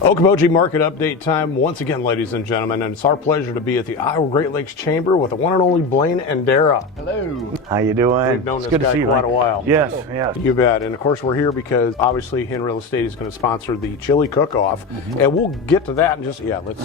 Okoboji market update time once again, ladies and gentlemen, and it's our pleasure to be at the Iowa Great Lakes Chamber with the one and only Blaine and Dara. Hello. How you doing? We've known It's this good guy to see you, quite Mike. a while. Yes, yeah. You bet. And of course we're here because obviously Hen Real Estate is going to sponsor the chili cook-off, and we'll get to that in just, let's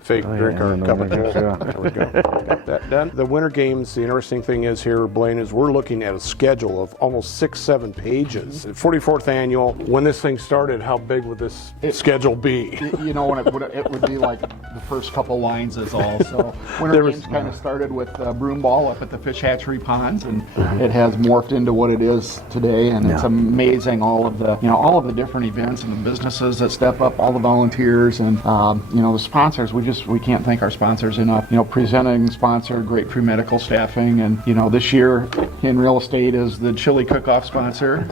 fake drink our cup of tea. There we go. Got that done. The Winter Games, the interesting thing is here, Blaine, is we're looking at a schedule of almost 6-7 pages. 44th annual. When this thing started, how big would this schedule be? You know, when it would be like the first couple lines is all. So Winter Games kind of started with broom ball up at the fish hatchery ponds, and it has morphed into what it is today. And it's amazing, all of the different events and the businesses that step up, all the volunteers, and the sponsors. We can't thank our sponsors enough. Presenting sponsor, great pre-medical staffing, and this year Hen Real Estate is the chili cook-off sponsor.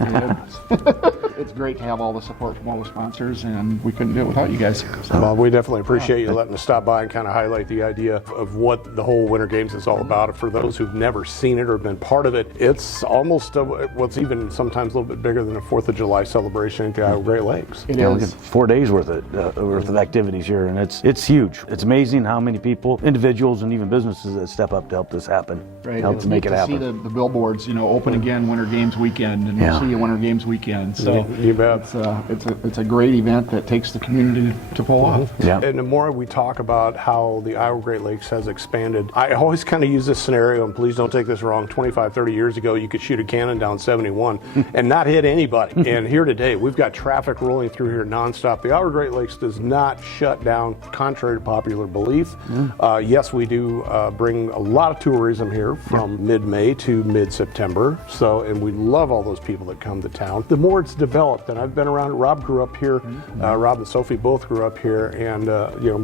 It's great to have all the support from all the sponsors, and we couldn't do it without you guys. Well, we definitely appreciate you letting us stop by and kind of highlight the idea of what the whole Winter Games is all about. For those who've never seen it or been part of it, it's almost what's even sometimes a little bit bigger than a 4th of July celebration at the Iowa Great Lakes. It is. 4 days worth of activities here, and it's huge. It's amazing how many people, individuals, and even businesses that step up to help this happen. Right. Help to make it happen. See the billboards, open again Winter Games weekend, and we'll see you Winter Games weekend. So you bet. It's a great event that takes the community to pull off. Yeah. And the more we talk about how the Iowa Great Lakes has expanded, I always kind of use this scenario, and please don't take this wrong, 25, 30 years ago, you could shoot a cannon down 71 and not hit anybody. And here today, we've got traffic rolling through here nonstop. The Iowa Great Lakes does not shut down, contrary to popular belief. Yes, we do bring a lot of tourism here from mid-May to mid-September. And we love all those people that come to town. The more it's developed, and I've been around, Rob grew up here, Rob and Sophie both grew up here, and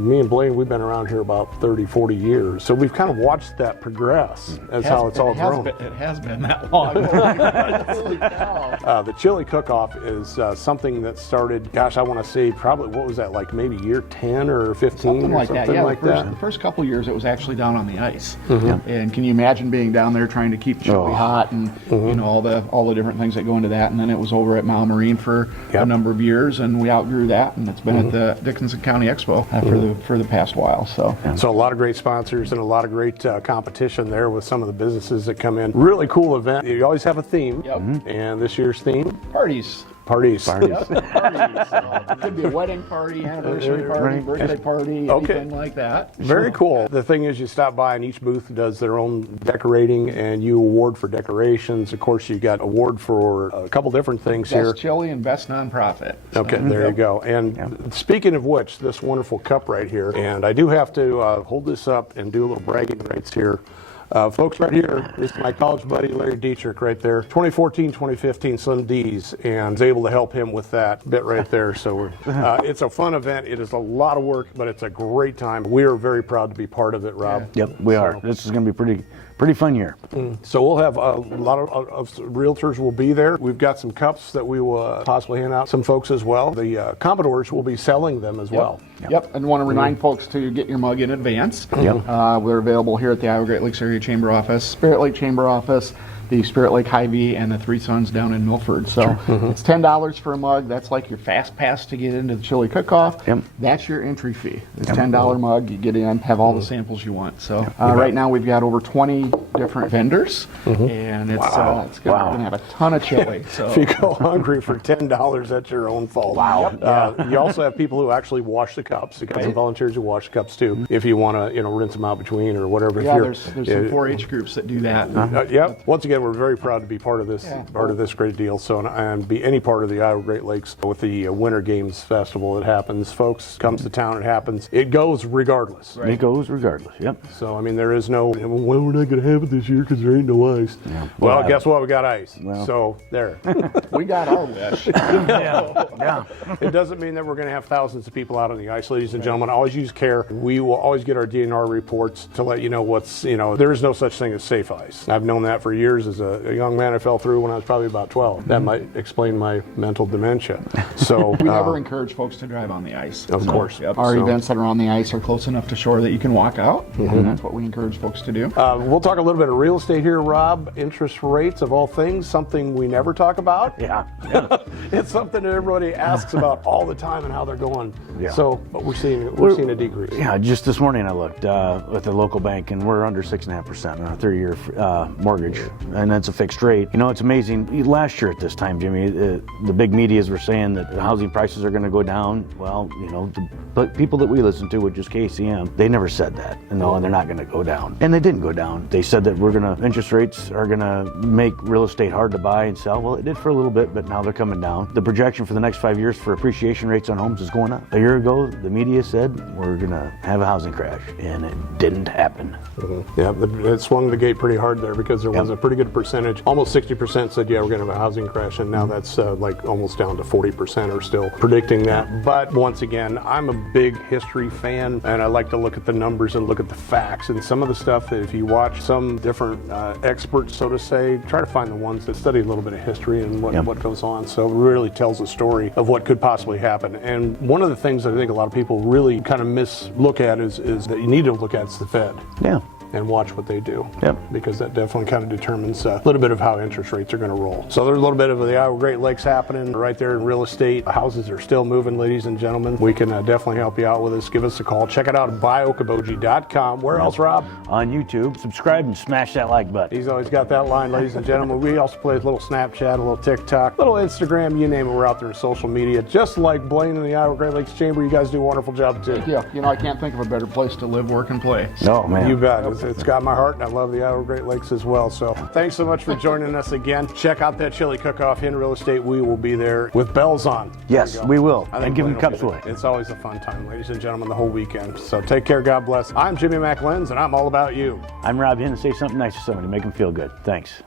me and Blaine, we've been around here about 30, 40 years. So we've kind of watched that progress as how it's all grown. It has been that long. The chili cook-off is something that started, gosh, I want to say probably, what was that, like maybe year 10 or 15 something or like something that. Yeah, like the first couple years it was actually down on the ice. And can you imagine being down there trying to keep chili hot and all the different things that go into that? And then it was over at Mile Marine for a number of years, and we outgrew that, and it's been at the Dickinson County Expo for the past while. So a lot of great sponsors and a lot of great competition there with some of the businesses that come in. Really cool event. You always have a theme, and this year's theme? Parties. Parties. Yep, parties. It could be a wedding party, anniversary party, birthday party, anything like that. Very cool. The thing is, you stop by and each booth does their own decorating, and you award for decorations. Of course, you got award for a couple different things here. Best chili and best nonprofit. Okay, there you go. And speaking of which, this wonderful cup right here, and I do have to hold this up and do a little bragging rights here. Folks, right here, this is my college buddy, Larry Dietrich, right there. 2014, 2015 Slim D's, and was able to help him with that bit right there. So it's a fun event. It is a lot of work, but it's a great time. We are very proud to be part of it, Rob. Yep, we are. This is going to be pretty fun year. So we'll have a lot of realtors will be there. We've got some cups that we will possibly hand out some folks as well. The Commodores will be selling them as well. Yep, and want to remind folks to get your mug in advance. We're available here at the Iowa Great Lakes Area Chamber office, Spirit Lake Chamber office, the Spirit Lake Hy-Vee, and the Three Sons down in Milford. So it's $10 for a mug. That's like your fast pass to get into the chili cook-off. That's your entry fee. It's a $10 mug. You get in, have all the samples you want. So right now we've got over 20 different vendors, and it's going to have a ton of chili. So if you go hungry for $10, that's your own fault. You also have people who actually wash the cups. You got some volunteers who wash the cups too. If you want to, rinse them out between or whatever. There's some 4-H groups that do that. Once again, we're very proud to be part of this great deal. So and be any part of the Iowa Great Lakes with the Winter Games Festival. It happens, folks. Comes to town, it happens. It goes regardless. It goes regardless. Yep. So I mean, there is no. Well, we're not going to have it this year because there ain't no ice. Well, guess what? We got ice. So there. We got our wish. It doesn't mean that we're going to have thousands of people out on the ice, ladies and gentlemen. Always use care. We will always get our DNR reports to let you know what's. There is no such thing as safe ice. I've known that for years. as a young man. I fell through when I was probably about 12. That might explain my mental dementia. So We never encourage folks to drive on the ice. Of course. Yep. Our events that are on the ice are close enough to shore that you can walk out, and that's what we encourage folks to do. We'll talk a little bit of real estate here, Rob. Interest rates, of all things, something we never talk about. Yeah. It's something that everybody asks about all the time and how they're going. Yeah. So, but we're seeing a decrease. Yeah, just this morning I looked at the local bank, and we're under 6.5% on a 30-year mortgage, and that's a fixed rate. You know, it's amazing. Last year at this time, Jimmy, the big medias were saying that housing prices are going to go down. Well, you know, the people that we listen to, which is KCM, they never said that. No, and they're not going to go down, and they didn't go down. They said that interest rates are going to make real estate hard to buy and sell. Well, it did for a little bit, but now they're coming down. The projection for the next 5 years for appreciation rates on homes is going up. A year ago, the media said we're going to have a housing crash, and it didn't happen. Yeah, it swung the gate pretty hard there because there was a pretty good percentage. Almost 60% said, yeah, we're going to have a housing crash, and now that's like almost down to 40% are still predicting that. But once again, I'm a big history fan, and I like to look at the numbers and look at the facts. And some of the stuff that if you watch some different experts, so to say, try to find the ones that study a little bit of history and what goes on. So it really tells a story of what could possibly happen. And one of the things that I think a lot of people really kind of look at is that you need to look at is the Fed. Yeah. And watch what they do. Yep. Because that definitely kind of determines a little bit of how interest rates are going to roll. So there's a little bit of the Iowa Great Lakes happening right there in real estate. Houses are still moving, ladies and gentlemen. We can definitely help you out with this. Give us a call. Check it out at buyokoboji.com. Where else, Rob? On YouTube. Subscribe and smash that like button. He's always got that line, ladies and gentlemen. We also play a little Snapchat, a little TikTok, a little Instagram, you name it. We're out there in social media. Just like Blaine and the Iowa Great Lakes Chamber, you guys do a wonderful job too. Yeah, you know, I can't think of a better place to live, work, and play. No, man. You bet. It's got my heart. I love the Iowa Great Lakes as well. So thanks so much for joining us again. Check out that chili cook-off in real estate. We will be there with bells on. Yes, we will. I think And give them Blaine will cups be away. there. It's always a fun time, ladies and gentlemen, the whole weekend. So take care. God bless. I'm Jimmy McLenz, and I'm all about you. I'm Rob Hinn. Say something nice to somebody. Make them feel good. Thanks.